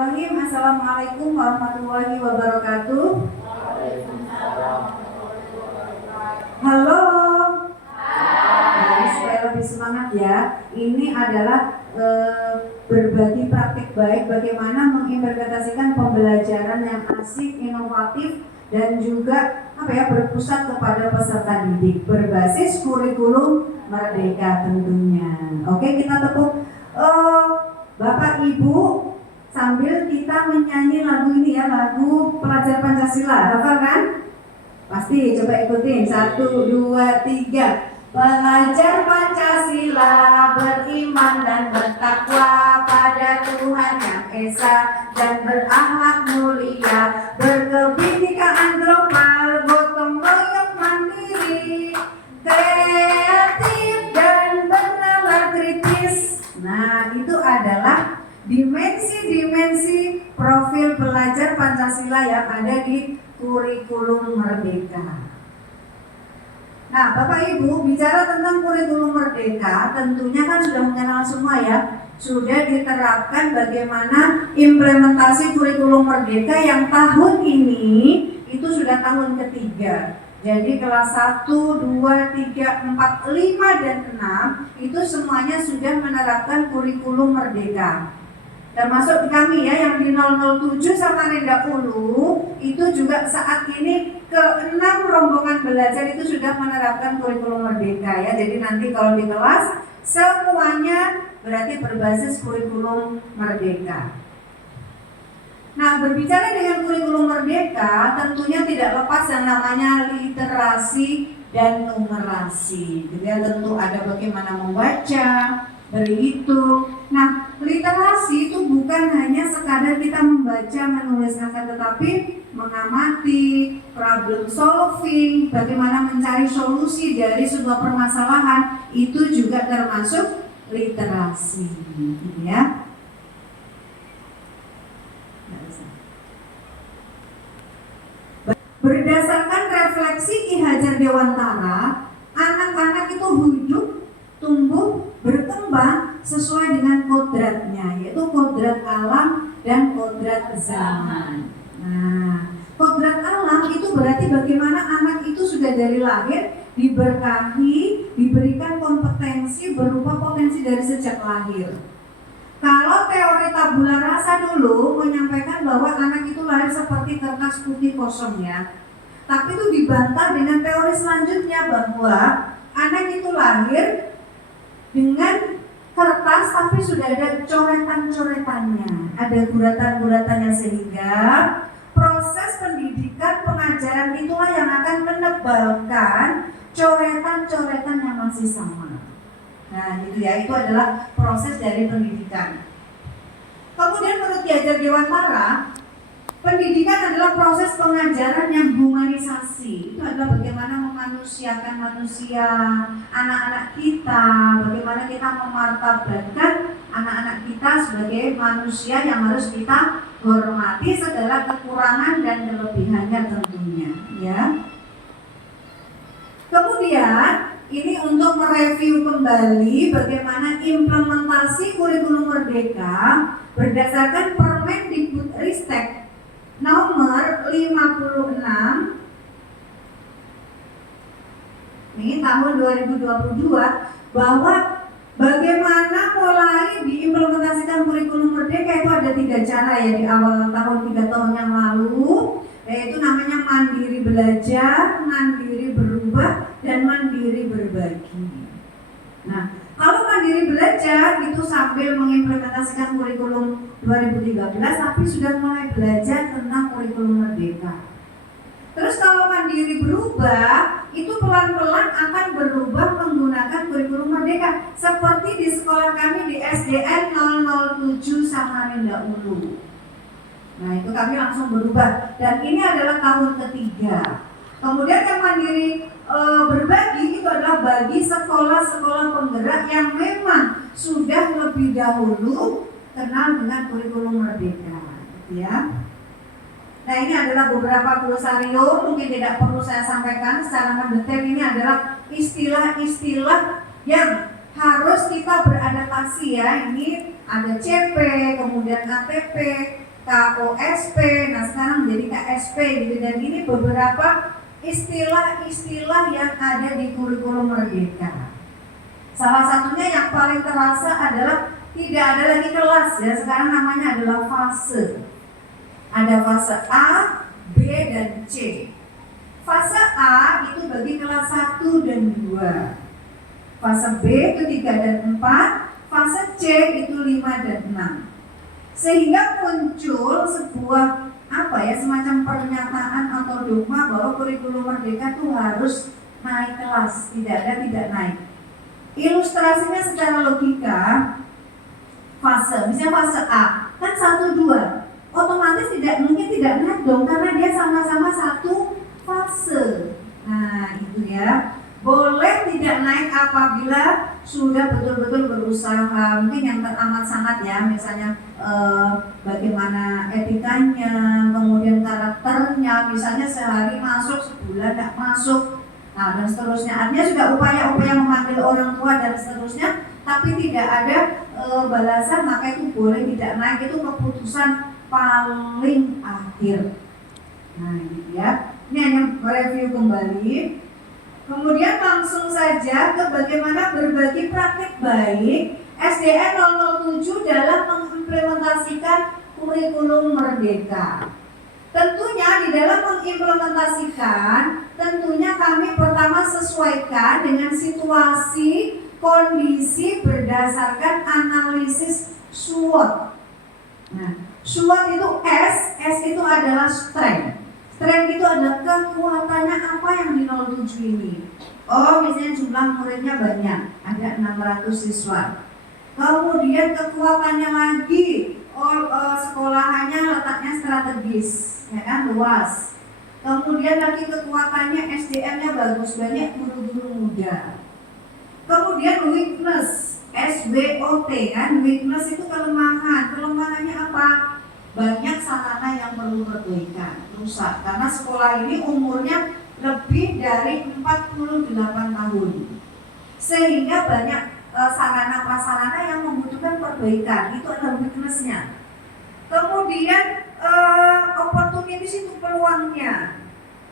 Assalamualaikum warahmatullahi wabarakatuh. Halo. Jadi supaya lebih semangat ya. Ini adalah berbagi praktik baik bagaimana menginterpretasikan pembelajaran yang asik, inovatif dan juga berpusat kepada peserta didik berbasis kurikulum merdeka tentunya. Oke, kita tepuk Bapak Ibu sambil kita menyanyi lagu ini ya, lagu Pelajar Pancasila. Hafal kan? Pasti, coba ikutin. 1, 2, 3. Pelajar Pancasila beriman dan bertakwa pada Tuhan Yang Esa dan berakhlak mulia, berkebinekaan global, gotong royong mandiri, kreatif dan bernalar kritis. Nah, itu adalah dimensi-dimensi profil pelajar Pancasila yang ada di kurikulum merdeka. Nah, Bapak Ibu, bicara tentang kurikulum merdeka, tentunya kan sudah mengenal semua ya. Sudah diterapkan bagaimana implementasi kurikulum merdeka yang tahun ini itu sudah tahun ketiga. Jadi kelas 1, 2, 3, 4, 5, dan 6 itu semuanya sudah menerapkan kurikulum merdeka. Termasuk kami ya yang di 007 sama Renda Ulu itu juga saat ini ke-6 rombongan belajar itu sudah menerapkan kurikulum merdeka ya. Jadi nanti kalau di kelas semuanya berarti berbasis kurikulum merdeka. Nah, berbicara dengan kurikulum merdeka tentunya tidak lepas yang namanya literasi dan numerasi. Jadi tentu ada bagaimana membaca, berhitung. Nah, literasi itu bukan hanya sekadar kita membaca, menulis angka, tetapi mengamati, problem solving, bagaimana mencari solusi dari sebuah permasalahan, itu juga termasuk literasi, gitu ya. Berdasarkan refleksi Ki Hajar Dewantara, anak-anak itu hidup, tumbuh, berkembang sesuai dengan kodratnya, yaitu kodrat alam dan kodrat zaman. Nah, kodrat alam itu berarti bagaimana anak itu sudah dari lahir diberkahi, diberikan kompetensi berupa potensi dari sejak lahir. Kalau teori tabula rasa dulu menyampaikan bahwa anak itu lahir seperti kertas putih kosong ya. Tapi itu dibantah dengan teori selanjutnya bahwa anak itu lahir dengan kertas tapi sudah ada coretan-coretannya, ada guratan-guratannya, sehingga proses pendidikan pengajaran itulah yang akan menebalkan coretan-coretan yang masih sama. Nah, gitu ya, itu adalah proses dari pendidikan. Kemudian menurut Ki Hajar Dewantara, pendidikan adalah proses pengajaran yang humanisasi. Itu adalah bagaimana memanusiakan manusia, anak-anak kita, bagaimana kita memartabatkan anak-anak kita sebagai manusia yang harus kita hormati segala kekurangan dan kelebihannya tentunya, ya. Kemudian ini untuk mereview kembali bagaimana implementasi kurikulum merdeka berdasarkan Permendikbudristek nomor 56 ini tahun 2022, bahwa bagaimana mulai diimplementasikan kurikulum merdeka itu ada 3 cara ya di awal tahun 3 tahun yang lalu, yaitu namanya mandiri belajar, mandiri berubah, dan mandiri berbagi. Nah, kalau mandiri belajar itu sambil mengimplementasikan kurikulum 2013 tapi sudah mulai belajar tentang kurikulum merdeka. Terus kalau mandiri berubah itu pelan-pelan akan berubah menggunakan kurikulum merdeka, seperti di sekolah kami di SDN 007 Samarinda Ulu. Nah, itu kami langsung berubah dan ini adalah tahun ketiga. Kemudian yang mandiri berbagi itu adalah bagi sekolah-sekolah penggerak yang memang sudah lebih dahulu kenal dengan kurikulum merdeka, ya. Nah, ini adalah beberapa glosario, mungkin tidak perlu saya sampaikan secara mendetail. Ini adalah istilah-istilah yang harus kita beradaptasi ya. Ini ada CP, kemudian ATP, KOSP, nah sekarang menjadi KSP gitu. Dan ini beberapa istilah-istilah yang ada di kurikulum Merdeka. Salah satunya yang paling terasa adalah tidak ada lagi kelas ya, sekarang namanya adalah fase. Ada fase A, B, dan C. Fase A itu bagi kelas 1 dan 2. Fase B itu 3 dan 4. Fase C itu 5 dan 6. Sehingga muncul sebuah semacam pernyataan atau dogma bahwa kurikulum Merdeka itu harus naik kelas, tidak naik. Ilustrasinya secara logika, misalnya fase A kan 1, 2, otomatis mungkin tidak naik dong, karena dia sama-sama satu fase. Nah itu ya, boleh tidak naik apabila sudah betul-betul berusaha. Mungkin yang teramat sangat ya, misalnya bagaimana etikanya, kemudian karakternya, misalnya sehari masuk, sebulan tidak masuk, nah dan seterusnya. Artinya sudah upaya-upaya memanggil orang tua dan seterusnya, tapi tidak ada balasan, maka itu boleh tidak naik. Itu keputusan paling akhir. Nah ini ya, ini hanya mereview kembali. Kemudian langsung saja ke bagaimana berbagi praktik baik SDN 007 dalam mengimplementasikan kurikulum Merdeka. Tentunya di dalam mengimplementasikan, tentunya kami pertama sesuaikan dengan situasi, kondisi berdasarkan analisis SWOT. Nah, SWOT itu S itu adalah strength. Strength itu adalah kekuatannya apa yang di 07 ini. Oh, misalnya jumlah muridnya banyak, ada 600 siswa. Kemudian kekuatannya lagi, sekolahannya letaknya strategis, ya kan, luas. Kemudian lagi kekuatannya SDM-nya bagus, banyak guru-guru muda. Kemudian weakness, SWOT kan, weakness itu kelemahan. Kelemahannya apa? Banyak sarana yang perlu perbaikan, rusak. Karena sekolah ini umurnya lebih dari 48 tahun. Sehingga banyak sarana-prasarana yang membutuhkan perbaikan. Itu adalah weakness-nya. Kemudian opportunities itu peluangnya.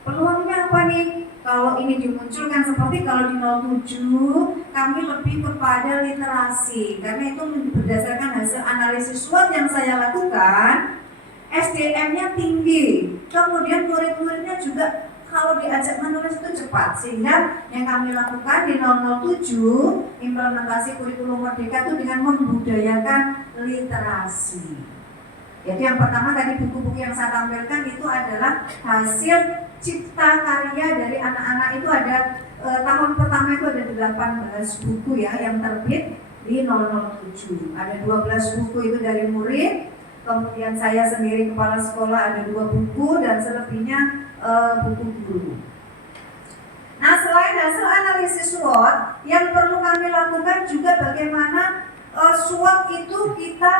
Peluangnya apa nih? Kalau ini dimunculkan seperti kalau di 07, kami lebih kepada literasi. Karena itu berdasarkan hasil analisis SWOT yang saya lakukan, SDM-nya tinggi. Kemudian murid-muridnya juga kalau diajak menulis itu cepat. Sehingga yang kami lakukan di 007, implementasi kurikulum Merdeka itu dengan membudayakan literasi. Jadi yang pertama tadi buku-buku yang saya tampilkan itu adalah hasil cipta karya dari anak-anak. Itu ada tahun pertama itu ada 18 buku ya yang terbit di 007. Ada 12 buku itu dari murid, kemudian saya sendiri kepala sekolah ada 2 buku, dan selebihnya buku guru. Nah, selain hasil analisis SWOT, yang perlu kami lakukan juga bagaimana SWOT itu kita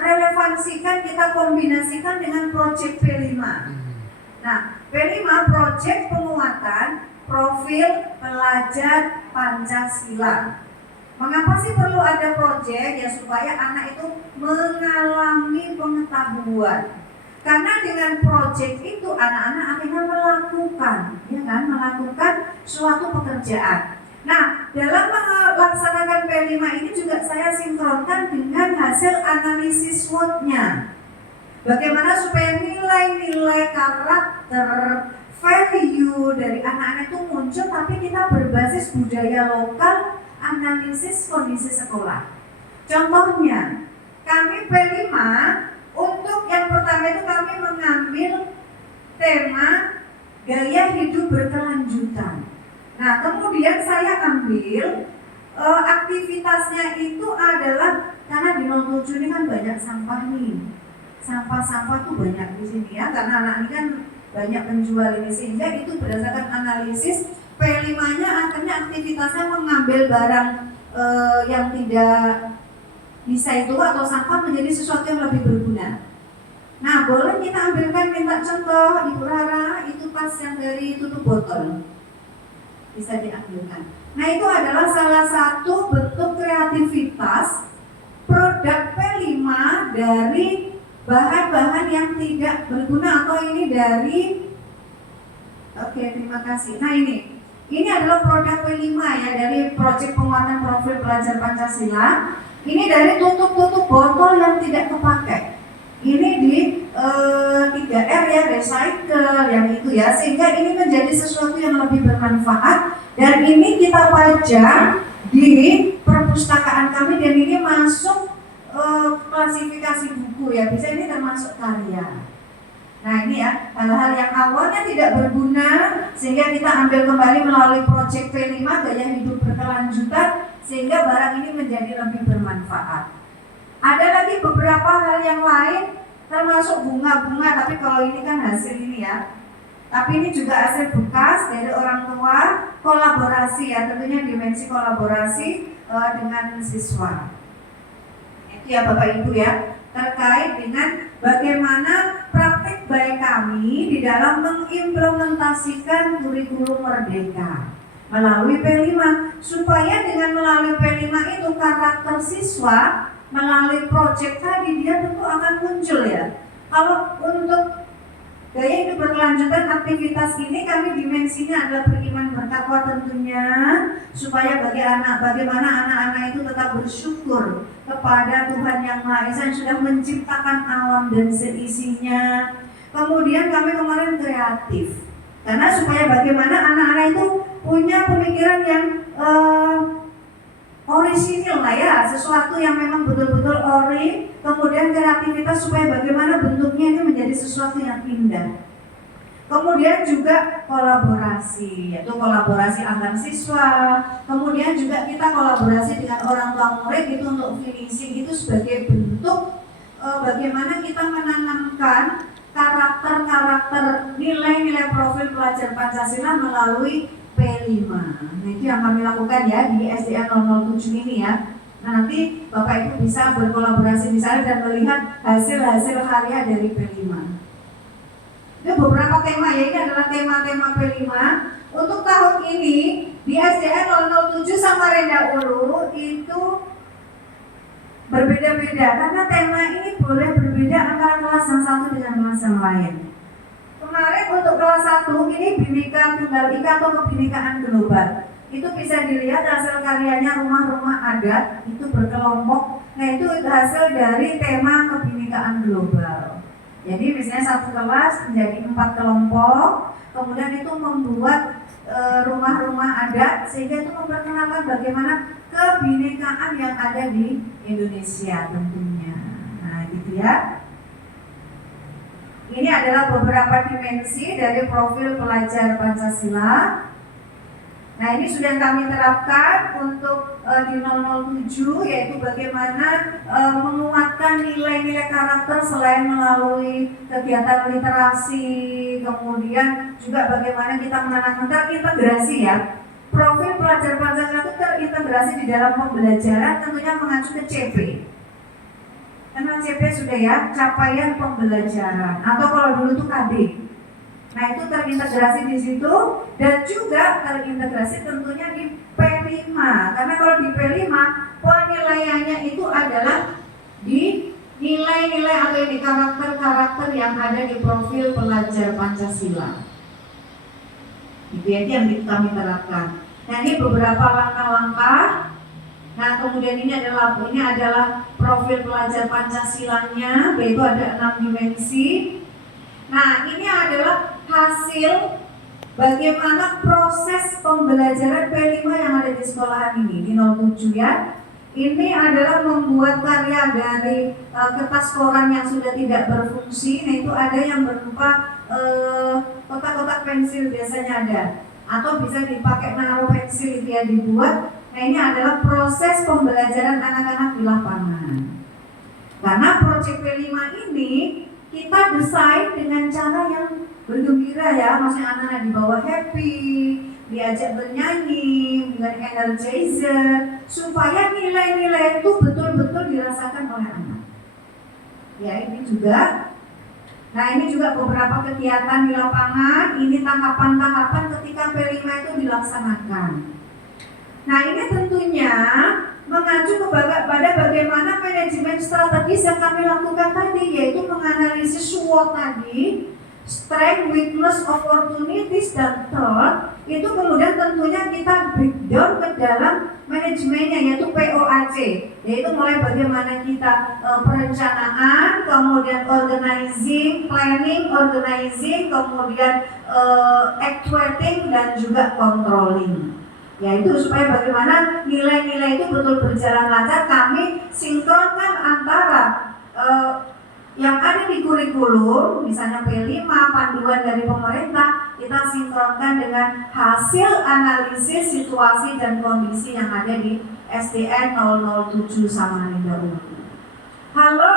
relevansikan, kita kombinasikan dengan proyek P5. Nah, P5 proyek penguatan profil pelajar Pancasila. Mengapa sih perlu ada proyek? Ya supaya anak itu mengalami pengetahuan. Karena dengan proyek itu anak-anak akhirnya melakukan suatu pekerjaan. Nah, dalam melaksanakan P5 ini juga saya sinkronkan dengan hasil analisis SWOT-nya. Bagaimana supaya nilai-nilai karakter, value dari anak-anak itu muncul, tapi kita berbasis budaya lokal, analisis kondisi sekolah. Contohnya, kami P5 untuk yang pertama itu kami mengambil tema gaya hidup berkelanjutan. Nah, kemudian saya ambil aktivitasnya itu adalah karena di 07 ini kan banyak sampah nih. Sampah-sampah tuh banyak di sini ya, karena anak ini kan banyak penjual ini, sehingga itu berdasarkan analisis P5-nya akhirnya aktivitasnya mengambil barang yang tidak bisa itu atau sampah menjadi sesuatu yang lebih berguna. Nah, boleh kita ambilkan, minta contoh Ibu Rara, itu tas yang dari tutup botol. Bisa diambilkan. Nah, itu adalah salah satu bentuk kreativitas produk P5 dari bahan-bahan yang tidak berguna atau ini dari terima kasih. Nah ini adalah produk P5 ya, dari proyek penguatan profil pelajar Pancasila. Ini dari tutup-tutup botol yang tidak kepakai. Ini di 3R ya, recycle yang itu ya, sehingga ini menjadi sesuatu yang lebih bermanfaat. Dan ini kita pajang di perpustakaan kami, dan ini masuk klasifikasi buku ya, bisa ini termasuk karya. Nah ini ya, hal-hal yang awalnya tidak berguna sehingga kita ambil kembali melalui proyek P5 gaya hidup berkelanjutan, sehingga barang ini menjadi lebih bermanfaat. Ada lagi beberapa hal yang lain, termasuk bunga-bunga, tapi kalau ini kan hasil ini ya, tapi ini juga hasil bekas dari orang tua, kolaborasi ya, tentunya dimensi kolaborasi dengan siswa. Itu ya Bapak Ibu ya, terkait dengan bagaimana praktik baik kami di dalam mengimplementasikan kurikulum Merdeka melalui P5, supaya dengan melalui P5 itu karakter siswa melalui proyek tadi dia tentu akan muncul ya. Kalau untuk gaya hidup berkelanjutan aktivitas ini kami dimensinya adalah beriman bertakwa tentunya, supaya bagaimana anak-anak itu tetap bersyukur kepada Tuhan Yang Maha Esa yang sudah menciptakan alam dan seisinya. Kemudian kami kemarin kreatif, karena supaya bagaimana anak-anak itu punya pemikiran yang orisinil lah ya, sesuatu yang memang betul-betul ori. Kemudian kreativitas supaya bagaimana bentuknya itu menjadi sesuatu yang indah. Kemudian juga kolaborasi, yaitu kolaborasi antar siswa. Kemudian juga kita kolaborasi dengan orang tua murid itu untuk finishing, itu sebagai bentuk bagaimana kita menanamkan karakter-karakter nilai-nilai profil pelajar Pancasila melalui P5. Nah itu yang kami lakukan ya di SDN 007 ini ya. Nah nanti Bapak Ibu bisa berkolaborasi di sana dan melihat hasil-hasil karya dari P5. Itu beberapa tema ya, ini adalah tema-tema P5. Untuk tahun ini di SDN 007 Samarinda Ulu itu berbeda-beda, karena tema ini boleh berbeda antara kelas yang satu dengan kelas yang lain. Kemarin untuk kelas 1 ini Bhinneka Tunggal Ika atau Kebhinekaan Global. Itu bisa dilihat hasil karyanya rumah-rumah adat itu berkelompok. Nah itu hasil dari tema Kebhinekaan Global. Jadi misalnya satu kelas menjadi 4 kelompok, kemudian itu membuat rumah-rumah adat, sehingga itu memperkenalkan bagaimana kebhinekaan yang ada di Indonesia tentunya. Nah gitu ya. Ini adalah beberapa dimensi dari profil pelajar Pancasila. Nah ini sudah kami terapkan untuk di 007, yaitu bagaimana menguatkan nilai-nilai karakter selain melalui kegiatan literasi, kemudian juga bagaimana kita menanamkan terintegrasi ya. Profil pelajar Pancasila itu terintegrasi di dalam pembelajaran, tentunya mengacu ke CP. Karena CP sudah ya, capaian pembelajaran, atau kalau dulu itu KD. Nah itu terintegrasi di situ, dan juga terintegrasi tentunya di P5. Karena kalau di P5 penilaiannya itu adalah di nilai-nilai atau di karakter-karakter yang ada di profil pelajar Pancasila. Itu yang kami terapkan. Nah ini beberapa langkah-langkah. Nah kemudian ini adalah profil pelajar Pancasilanya, yaitu ada 6 dimensi. Nah ini adalah hasil bagaimana proses pembelajaran P5 yang ada di sekolahan ini, di 07 ya. Ini adalah membuat karya dari kertas koran yang sudah tidak berfungsi. Nah itu ada yang berupa kotak-kotak pensil biasanya ada, atau bisa dipakai naruh pensil itu ya dibuat. Nah ini adalah proses pembelajaran anak-anak di lapangan. Karena proyek P5 ini kita desain dengan cara yang bergembira ya, maksudnya anak-anak dibawa happy, diajak bernyanyi dengan energizer, supaya nilai-nilai itu betul-betul dirasakan oleh anak. Ya ini juga. Nah ini juga beberapa kegiatan di lapangan. Ini tahapan-tahapan ketika P5 itu dilaksanakan. Nah ini tentunya mengacu pada bagaimana manajemen strategis yang kami lakukan tadi, yaitu menganalisis SWOT tadi, strength, weakness, opportunities, dan threat. Itu kemudian tentunya kita breakdown ke dalam manajemennya, yaitu POAC, yaitu mulai bagaimana kita perencanaan, kemudian organizing, planning, organizing, kemudian actuating, dan juga controlling. Yaitu supaya bagaimana nilai-nilai itu betul berjalan lancar, kami sinkronkan antara yang ada di kurikulum, misalnya P5, panduan dari pemerintah, kita sinkronkan dengan hasil analisis situasi dan kondisi yang ada di SDN 007 Samarinda Ungu. Halo.